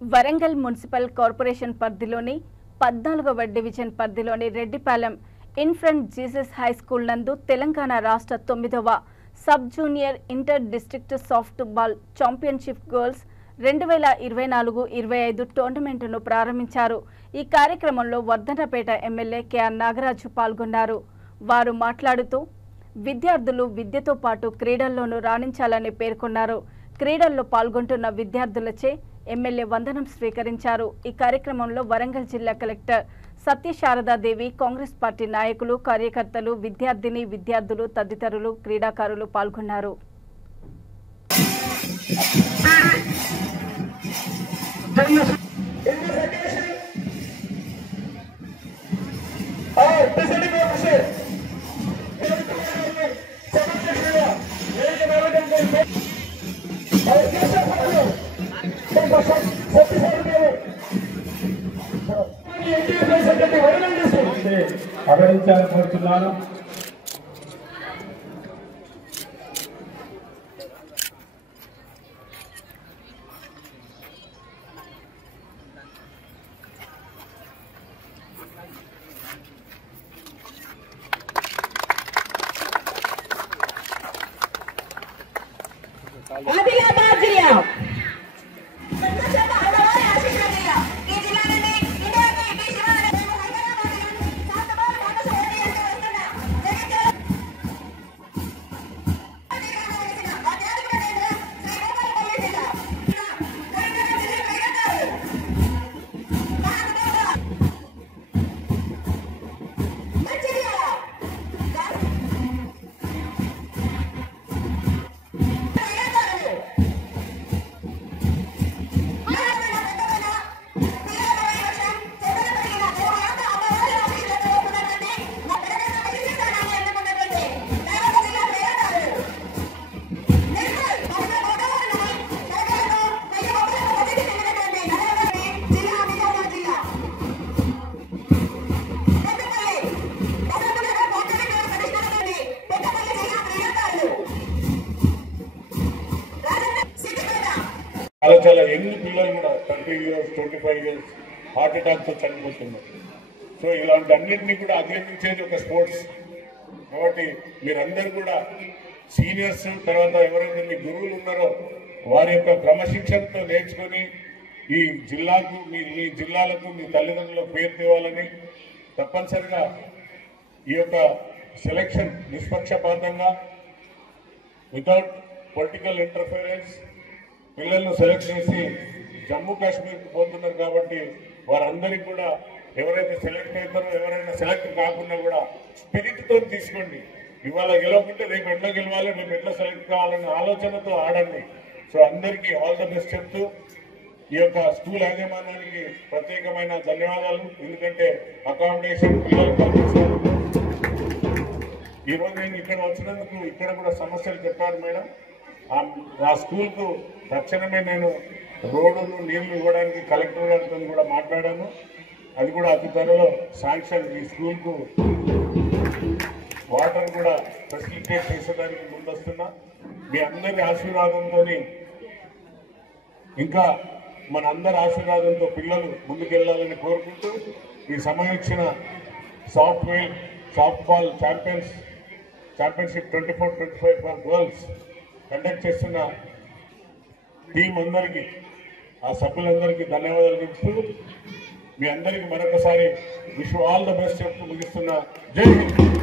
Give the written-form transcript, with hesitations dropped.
Warangal municipal corporation పరిధిలోని 14వ division పరిధిలోని Reddypalem in front Jesus high school నందు తెలంగాణ రాష్ట్ర 9వ sub junior inter district soft ball championship girls 2024-25 టోర్నమెంటును ప్రారంభించారు। ఈ కార్యక్రమంలో వర్ధనపేట ఎమ్మెల్యే కెఆర్ నాగరాజు పాల్గొన్నారు। వారు మాట్లాడుతూ విద్యార్థులు విద్యతో పాటు క్రీడల్లోనూ రాణించాలని పేర్కొన్నారు। క్రీడల్లో పాల్గొంటున్న విద్యార్థులచే ఎమ్మెల్యే వందనం స్వీకరించారు। ఈ కార్యక్రమంలో వరంగల్ జిల్లా కలెక్టర్ సత్యశారదాదేవి, కాంగ్రెస్ పార్టీ నాయకులు, కార్యకర్తలు, విద్యార్థిని విద్యార్థులు తదితరులు క్రీడాకారులు పాల్గొన్నారు। అభినందించాలనుకుంటున్నాను। ఆదిలాబాద్ జిల్లా చాలా ఎన్ని పిల్లలు కూడా 30 years 25 years హార్ట్ అటాక్తో చనిపోతున్నారు। సో ఇలాంటి అన్నింటినీ కూడా అధిగమించేది ఒక స్పోర్ట్స్ కాబట్టి మీరందరూ కూడా సీనియర్స్, తర్వాత ఎవరైతే మీ గురువులు ఉన్నారో వారి యొక్క క్రమశిక్షణతో నేర్చుకొని ఈ జిల్లాకు మీ జిల్లాలకు మీ తల్లిదండ్రులకు పేరు తేవాలని తప్పనిసరిగా ఈ యొక్క సెలక్షన్ నిష్పక్షపాతంగా వితౌట్ పొలిటికల్ ఇంటర్ఫరెన్స్ పిల్లలను సెలెక్ట్ చేసి జమ్మూ కాశ్మీర్కి పోతున్నారు కాబట్టి వారందరికీ కూడా ఎవరైతే సెలెక్ట్ అవుతారో, ఎవరైనా సెలెక్ట్ కాకుండా కూడా స్పిరిట్తో తీసుకోండి। ఇవాళ గెలవకుంటే రేపు ఎట్లా గెలవాలి, రేపు ఎట్లా సెలెక్ట్ కావాలనే ఆలోచనతో ఆడండి। సో అందరికీ ఆల్ ద బెస్ట్ చెప్తూ ఈ యొక్క స్కూల్ యాజమాన్యానికి ప్రత్యేకమైన ధన్యవాదాలు। ఎందుకంటే అకామిడేషన్ పిల్లలు కల్పించారు। ఈరోజు నేను ఇక్కడ వచ్చినందుకు ఇక్కడ కూడా సమస్యలు చెప్పారు మేడం। ఆ స్కూల్కు తక్షణమే నేను రోడ్డును నీళ్లు ఇవ్వడానికి కలెక్టర్ గారితో కూడా మాట్లాడాను। అది కూడా అతి త్వరలో శాంక్షన్, ఈ స్కూల్కు వాటర్ కూడా ఫెసిలిటేట్ చేసేదానికి ముందొస్తున్నా। మీ అందరి ఆశీర్వాదంతో ఇంకా మన అందరి ఆశీర్వాదంతో పిల్లలు ముందుకెళ్లాలని కోరుకుంటూ ఈ సమీక్షణ soft ball championship 24-25 for girls conduct చేస్తున్న టీం అందరికీ, ఆ సభ్యులందరికీ ధన్యవాదాలు చెప్తూ మీ అందరికీ మరొకసారి విష్ ఆల్ ద బెస్ట్ చెప్తూ ముగిస్తున్నా। జై హింద్।